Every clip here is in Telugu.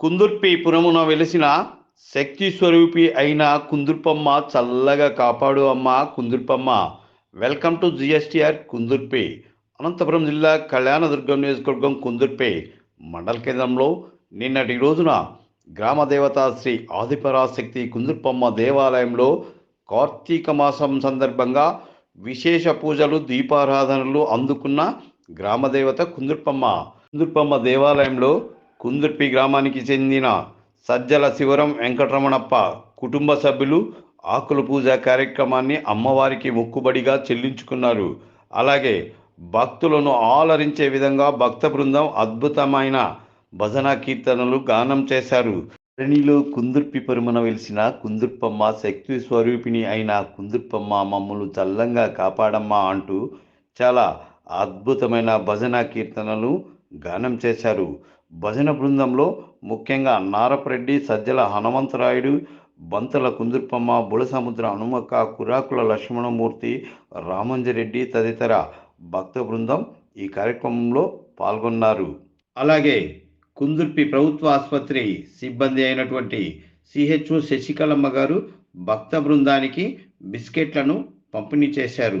కుందుర్పి పురమున వెలిసిన శక్తి స్వరూపి అయిన కుందుర్పమ్మ చల్లగా కాపాడు అమ్మ Kundurpamma. Welcome to GSTR Kundurpi Anantapuram జిల్లా కళ్యాణదుర్గం నియోజకవర్గం కుందుర్పి మండల కేంద్రంలో నిన్నటి రోజున గ్రామ దేవత శ్రీ ఆదిపరాశక్తి కుందుర్పమ్మ దేవాలయంలో కార్తీక మాసం సందర్భంగా విశేష పూజలు దీపారాధనలు అందుకున్న గ్రామదేవత కుందుర్పమ్మ. కుందుర్పమ్మ దేవాలయంలో కుందుర్పి గ్రామానికి చెందిన సజ్జల శివరం వెంకటరమణప్ప కుటుంబ సభ్యులు ఆకుల పూజ కార్యక్రమాన్ని అమ్మవారికి మొక్కుబడిగా చెల్లించుకున్నారు. అలాగే భక్తులను ఆలరించే విధంగా భక్త బృందం అద్భుతమైన భజన కీర్తనలు గానం చేశారు. ధరణిలో కుందుర్పి పరుమన వెలిసిన కుందుర్పమ్మ శక్తి స్వరూపిణి అయిన కుందుర్పమ్మ మమ్మల్ని చల్లంగా కాపాడమ్మా అంటూ చాలా అద్భుతమైన భజన కీర్తనలు గానం చేశారు. భజన బృందంలో ముఖ్యంగా నారపరెడ్డి సజ్జల హనుమంతరాయుడు బంతల కుందుర్పమ్మ బుడసముద్ర హనుమక్క కురాకుల లక్ష్మణమూర్తి రామంజరెడ్డి తదితర భక్త బృందం ఈ కార్యక్రమంలో పాల్గొన్నారు. అలాగే కుందుర్పి ప్రభుత్వ ఆసుపత్రి సిబ్బంది అయినటువంటి సిహెచ్ఓ శశికళమ్మ గారు భక్త బృందానికి బిస్కెట్లను పంపిణీ చేశారు.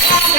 up.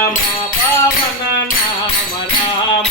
పరమ పవన నామ Rama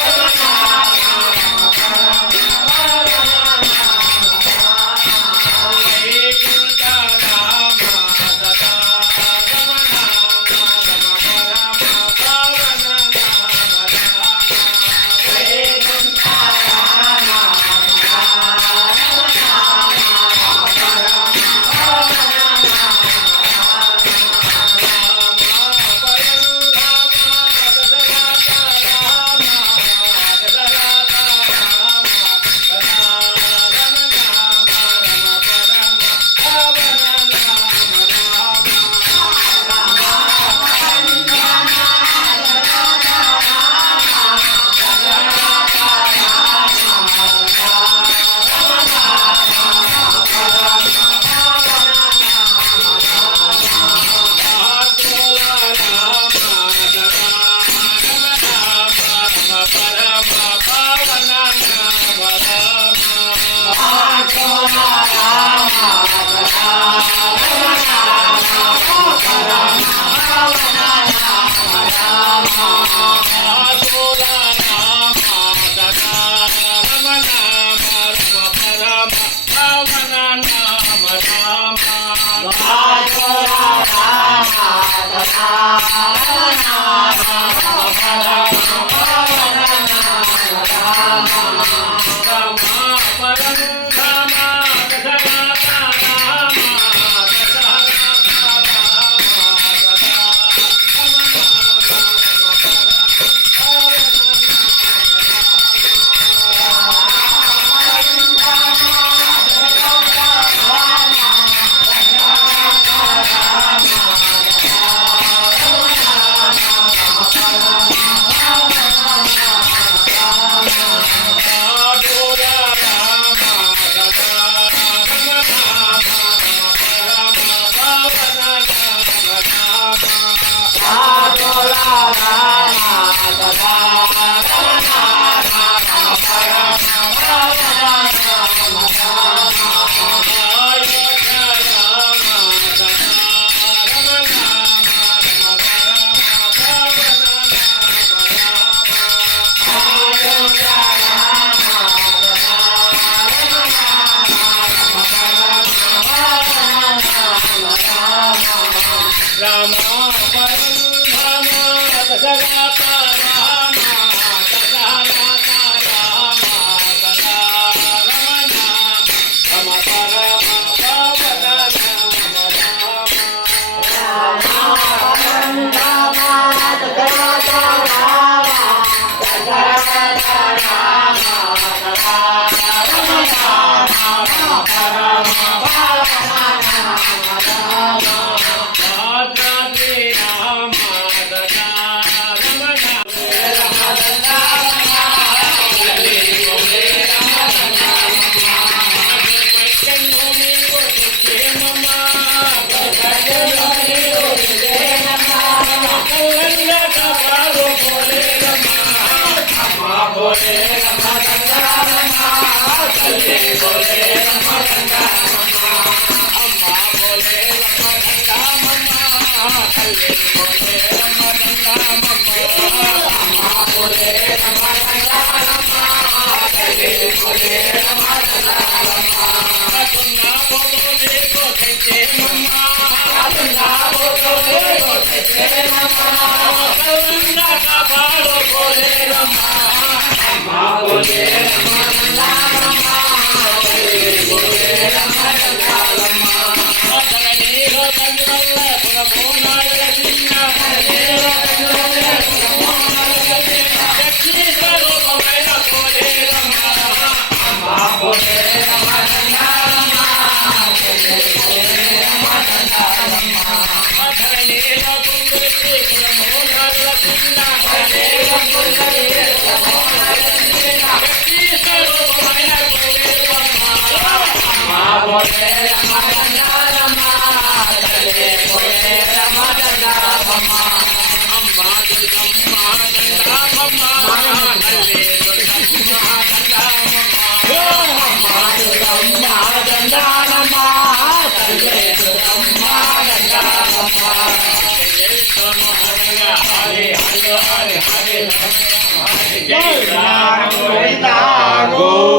Amores. Jai Nam Quý Ta Cô